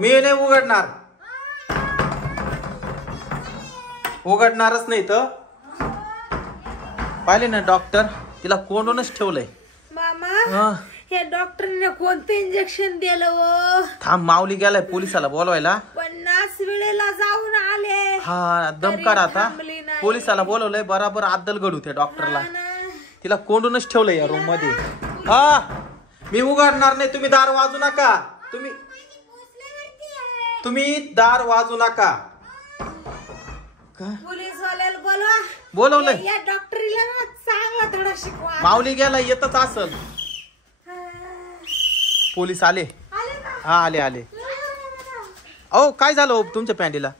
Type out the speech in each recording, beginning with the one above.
मी नाही उघडणार, उघडणारच नाही तर. पाहिले ना डॉक्टर, तिला कोंडूनच ठेवलंय. मामा या डॉक्टरने कोणतं इंजेक्शन दिलं वो? थांब, माऊली गेलाय पोलिसाला बोलवायला. 50 वेळेला जाऊन आले. हा दम काढ आता. पोलिसाला बोलवलंय, बराबर अद्दल घडू त्या डॉक्टरला. तिला कोंडूनच ठेवलंय या रूम मध्ये. हा मी उघडणार नाही, तुम्ही दार वाजू नका. तुम्ही दार वाजू नका. पोलीस वाल्याला बोलवा. बोलवलंय. या डॉक्टरीला ना चांगला धडा शिकवा. माऊली गेला, येतच असल. पोलीस आले. हा आले आले. ओ काय झालं हो तुमच्या पॅन्टीला?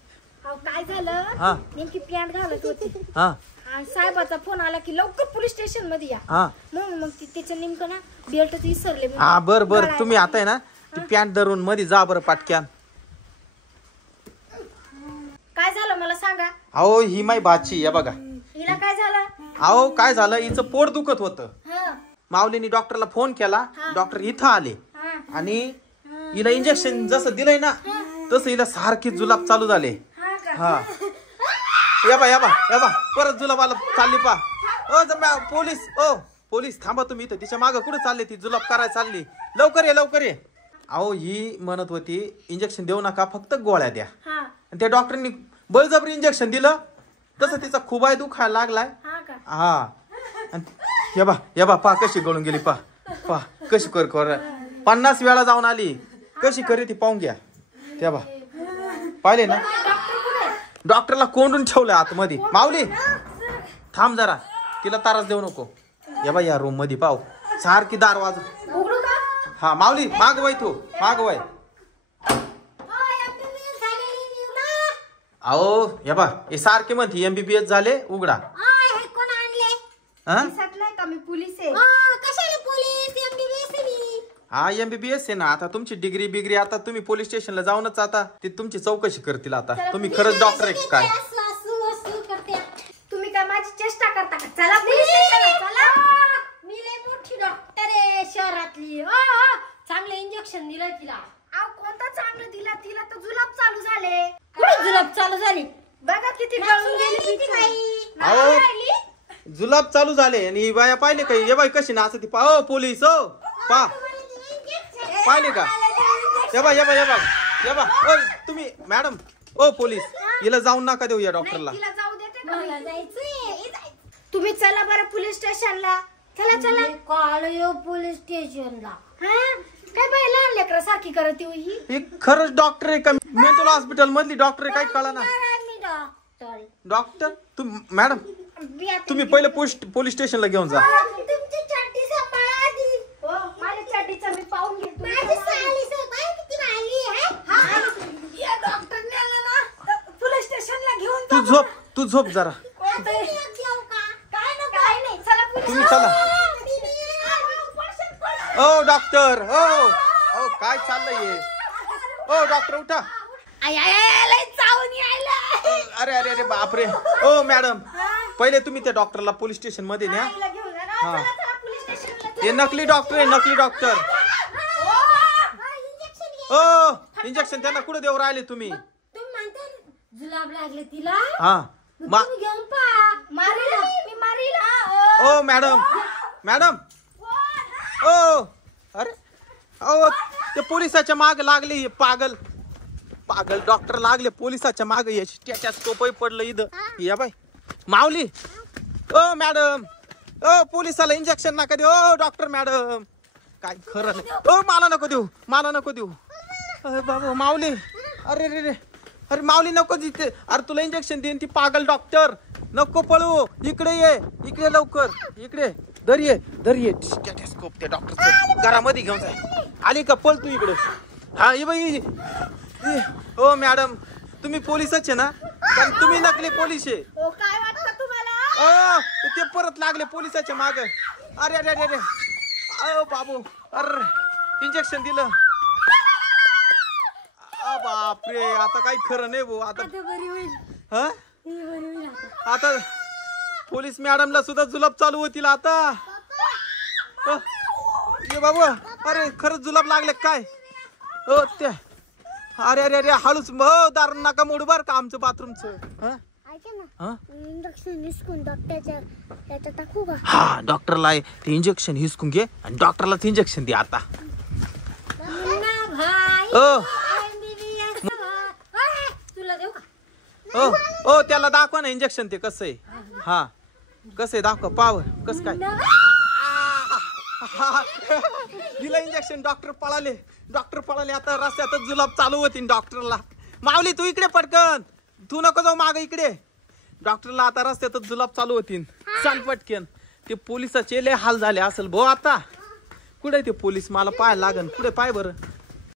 काय झालं, हा नेमकी पॅन्ट घालत होती. हा आणि साहेबाचा फोन आला की लवकर पोलीस स्टेशन मध्ये या. हा मग त्याचं नेमकं ना बेल्ट विसरले. हा बर बर, तुम्ही आता आहे ना ती पॅन्ट धरून मध्ये जा बरं पाटक्यान. काय झालं मला सांगा. अहो ही माई बाची या बघा. हिला काय झालं? अहो काय झालं, हिचं पोट दुखत होतं. हा माऊलीने डॉक्टरला फोन केला. डॉक्टर इथं आले आणि हिला इंजेक्शन जसं दिलंय ना तसं हिला सारखी जुलाब चालू झाले. हा या बा या बा या बा, परत जुलाबाला चालली पा. पोलीस, ओ पोलीस थांबा तुम्ही इथं. तिच्या मागं कुठे चालले? ती जुलाब करायला चालली. लवकर ये लवकर ये. अहो ही म्हणत होती इंजेक्शन देऊ नका, फक्त गोळ्या द्या. त्या डॉक्टरनी बळजबरी इंजेक्शन दिलं, तसं तिचा खुबाय दुखायला लागलाय. हा या बा पा कशी गळून गेली. पा कशी कर 50 वेळा जाऊन आली. कशी करी ती पाहून घ्या. त्या बा पाहिले ना, डॉक्टरला कोंडून ठेवलंय आतमध्ये. माऊली थांब जरा, तिला त्रास देऊ नको. या बा या रूम मध्ये पाहू, सारखी दार वाज. हा माऊली माग वय, तू माग वय. अहो या बा हे सारखे म्हणते MBBS झाले, उघडा. हा MBBS आहे ना. आता तुमची डिग्री बिग्री, आता तुम्ही पोलीस स्टेशनला जाऊनच आता ते तुमची चौकशी करतील. आता तुम्ही खरंच डॉक्टर आहे काय? तुम्ही काय माझी चेष्टा करता का? चला पोलीस स्टेशनला चला. मी लय मोठी डॉक्टर आहे शहरातली. चांगलं इंजेक्शन दिलं तिला. कोणता चांगलं दिला? तिला तर जुलाब चालू झाले. कुठे जुलाब चालू झाली? बघा किती गळून गेली. अहो जुलाब चालू झाले आणि बाया पाहिले का? ये बाई कशी नाचती ती. पा पोलीस, ओ पा पाहिले का? या बा या बा या बा या बा. ओ तुम्ही मॅडम, ओ पोलीस, हिला जाऊन नका देऊ या डॉक्टरला. तुम्ही चला बरं पोलीस स्टेशनला. चला चला. काल येऊ पोलीस स्टेशनला. काय बाई लहान लेकरं सारखी करत ही खरंच डॉक्टर आहे का? मेंटल हॉस्पिटल मधली डॉक्टर आहे, काही कळा ना. डॉक्टर तुम्ही मॅडम, तुम्ही पहिले पोलीस स्टेशनला घेऊन जा. तू झोप जरा. तुम्ही चला. ओ डॉक्टर, ओ काय चाललंय? ओ डॉक्टर उठा. अरे अरे अरे बापरे. ओ मॅडम, पहिले तुम्ही त्या डॉक्टरला पोलीस स्टेशन मध्ये न्या. हा हे नकली डॉक्टर आहे, नकली डॉक्टर. ओ इंजेक्शन त्यांना कुठे देऊ राहिले तुम्ही? जुलाब लागले तिला. हा घेऊन पा. मी मारीला. ओ मॅडम मॅडम, ओ अरे ओ ते पोलिसाच्या माग लागले. पागल पागल डॉक्टर लागले पोलिसाच्या माग. याची त्याच्या स्कोपही पडलं इथं. या बाई माऊली. ओ मॅडम, ओ पोलिसाला इंजेक्शन नका देऊ. ओ डॉक्टर मॅडम, काय खरं नाही. ओ मला नको देऊ, मला नको देऊ. अरे बाबा माऊली, अरे रे रे, अरे माऊली नको जिथे. अरे तुला इंजेक्शन देईन ती पागल डॉक्टर. नको पळू, इकडे ये, इकडे लवकर, इकडे धर ये स्टेथोस्कोप त्या डॉक्टर घरामध्ये घेऊन जाय. आली का? पळ तू इकडे. हा ये बाई. ओ मॅडम, तुम्ही पोलिसच आहे ना? पण तुम्ही नकली पोलीस आहे. काय वाटतं तुम्हाला? ते परत लागले पोलिसाच्या माग. अरे अरे अरे अरे, अहो बाबू, अरे इंजेक्शन दिलं. बापरे, आता काही खरं नाही भाऊ. आता बरी होईल. हा आता पोलीस मॅडमला सुद्धा जुलाब चालू होतील आता. ये बाबू, अरे खरंच जुलाब लागले काय? त्या अरे अरे अरे हळूच दार नका मोडू बर का आमचं बाथरूमचं. इंजेक्शन हिसकून डॉक्टरच्या याच्यात टाकू का? हा डॉक्टरला ते इंजेक्शन हिसकून घे आणि डॉक्टरलाच इंजेक्शन दे आता. तुला देऊ का? ओ त्याला दाखवा ना इंजेक्शन ते कसं आहे. हा कसं आहे दाखवा पाव कसं काय. दिलं इंजेक्शन. डॉक्टर पळाले आता रस्त्यातच जुलाब चालू होती डॉक्टरला. माऊली तू इकडे पटकन, तू नको जाऊ माग इकडे. डॉक्टरला आता रस्त्यातच जुलाब चालू होती. चाल पटकन. ते पोलिसाचे लय हाल झाले असेल भाऊ आता. कुठे ते पोलीस मला पाहायला लागन. कुठे पाय बरं.